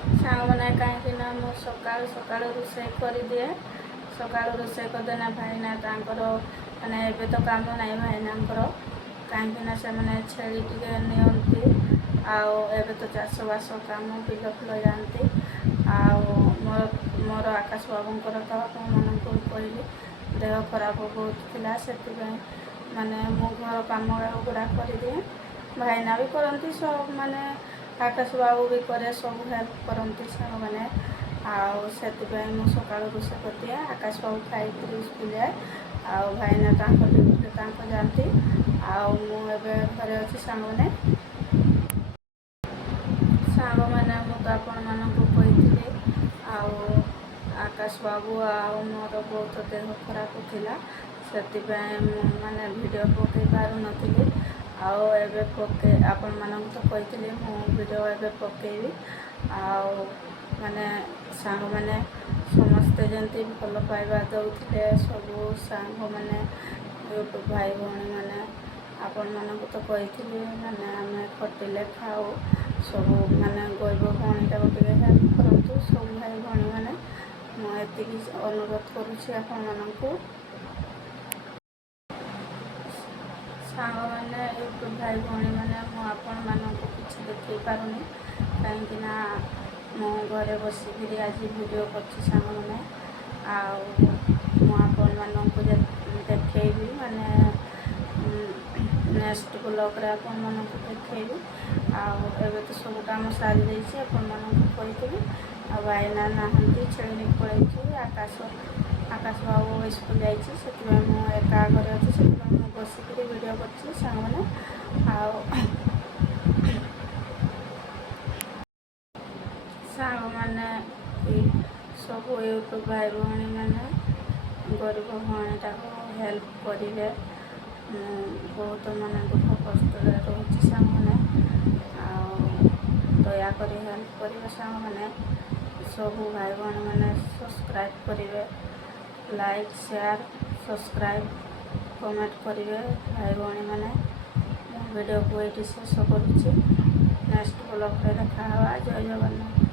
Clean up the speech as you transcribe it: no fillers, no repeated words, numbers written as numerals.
ସାଙ୍ଗମାନେ କାହିଁକିନା ମୁଁ ସକାଳୁ ରୋଷେଇ କରିଦିଏ। ସକାଳୁ ରୋଷେଇ କରିଦେନା ଭାଇନା ତାଙ୍କର ମାନେ ଏବେ ତ କାମ ନାହିଁ ଭାଇନାଙ୍କର, କାହିଁକିନା ସେମାନେ ଛେଳି ଟିକେ ନିଅନ୍ତି। ଆଉ ଏବେ ତ ଚାଷବାସ କାମ ବିଲ ଫିଲ ଯାଆନ୍ତି। ଆଉ ମୋର ଆକାଶ ବାବୁଙ୍କର ତ ଆପଣମାନଙ୍କୁ କହିଲି ଦେହ ଖରାପ ବହୁତ ଥିଲା, ସେଥିପାଇଁ ମାନେ ମୁଁ ଘର କାମ ଗୁଡ଼ା କରିଦିଏ। ଭାଇନା ବି କରନ୍ତି, ସବୁ ମାନେ ଆକାଶ ବାବୁ ବି କରେ, ସବୁ ହେଲ୍ପ କରନ୍ତି ସାଙ୍ଗମାନେ। ଆଉ ସେଥିପାଇଁ ମୁଁ ସକାଳୁ ରୋଷେଇ କରିଦିଏ। ଆକାଶ ବାବୁ ଖାଇକିରି ସ୍କୁଲ ଯାଏ, ଆଉ ଭାଇନା ତାଙ୍କ ଡ୍ୟୁଟିରେ ତାଙ୍କ ଯାଆନ୍ତି। ଆଉ ମୁଁ ଏବେ ଘରେ ଅଛି ସାଙ୍ଗମାନେ। ମୁଁ ତ ଆପଣମାନଙ୍କୁ କହିଥିଲି ଆଉ ଆକାଶ ବାବୁ ଆଉ ମୋର ବହୁତ ଦେହ ଖରାପ ଥିଲା, ସେଥିପାଇଁ ମୁଁ ମାନେ ଭିଡ଼ିଓ ପକାଇ ପାରୁନଥିଲି। ଆଉ ଏବେ ଆପଣମାନଙ୍କୁ ତ କହିଥିଲି ମୁଁ ଭିଡ଼ିଓ ଏବେ ପକାଇବି। ଆଉ ମାନେ ସାଙ୍ଗମାନେ ସମସ୍ତେ ଯେମିତି ଭଲ ପାଇବା ଦେଉଥିଲେ, ସବୁ ସାଙ୍ଗମାନେ ୟୁଟ୍ୟୁବ୍ ଭାଇ ଭଉଣୀମାନେ ଆପଣମାନଙ୍କୁ ତ କହିଥିଲି ମାନେ ଆମେ ଖଟିଲେ ଖାଉ, ସବୁ ମାନେ ଗରିବ ଭଉଣୀଟାକୁ ଟିକେ ହେଲ୍ପ କରନ୍ତୁ ସବୁ ଭାଇ ଭଉଣୀମାନେ। ମୁଁ ଏତିକି ଅନୁରୋଧ କରୁଛି ଆପଣମାନଙ୍କୁ। ସାଙ୍ଗମାନେ ୟୁଟ୍ୟୁବ୍ ଭାଇ ଭଉଣୀମାନେ, ମୁଁ ଆପଣମାନଙ୍କୁ କିଛି ଦେଖାଇ ପାରୁନି କାହିଁକିନା ମୁଁ ଘରେ ବସିକିରି ଆଜି ଭିଡ଼ିଓ କରୁଛି ସାଙ୍ଗମାନେ। ଆଉ ମୁଁ ଆପଣମାନଙ୍କୁ ଦେଖେଇବି ମାନେ ନେକ୍ସଟ ବ୍ଲଗ୍ରେ ଆପଣମାନଙ୍କୁ ଦେଖେଇବି। ଆଉ ଏବେ ତ ସବୁ କାମ ସାରି ଦେଇଛି, ଆପଣମାନଙ୍କୁ କହିଥିଲି। ଆଉ ଭାଇନା ନାହାନ୍ତି, ଛେଳି ପଳେଇଛି। ଆକାଶ ବାବୁ ସ୍କୁଲ ଯାଇଛି, ସେଥିପାଇଁ ମୁଁ ଏକା ଘରେ ଅଛି, ସେଥିପାଇଁ ମୁଁ ବସିକିରି ଭିଡ଼ିଓ କରୁଛି ସାଙ୍ଗମାନେ। ଆଉ ସାଙ୍ଗମାନେ ସବୁ ୟୁଟ୍ୟୁବ୍ ଭାଇ ଭଉଣୀମାନେ ଗରିବ ଭଉଣୀଟାକୁ ହେଲ୍ପ କରିବେ। ବହୁତ ମାନେ ଦୁଃଖ କଷ୍ଟରେ ରହୁଛି ସାଙ୍ଗମାନେ, ଆଉ ଦୟାକରି ହେଲ୍ପ କରିବେ ସାଙ୍ଗମାନେ। ସବୁ ଭାଇ ଭଉଣୀମାନେ ସବସ୍କ୍ରାଇବ୍ କରିବେ, ଲାଇକ୍ ସେୟାର ସବସ୍କ୍ରାଇବ୍ କମେଣ୍ଟ କରିବେ ଭାଇ ଭଉଣୀମାନେ। ମୁଁ ଭିଡ଼ିଓକୁ ଏଇଠି ଶେଷ କରୁଛି। ନେକ୍ସଟ ବ୍ଲଗ୍ରେ ଦେଖା ହେବା। ଜୟ ଜଗନ୍ନାଥ।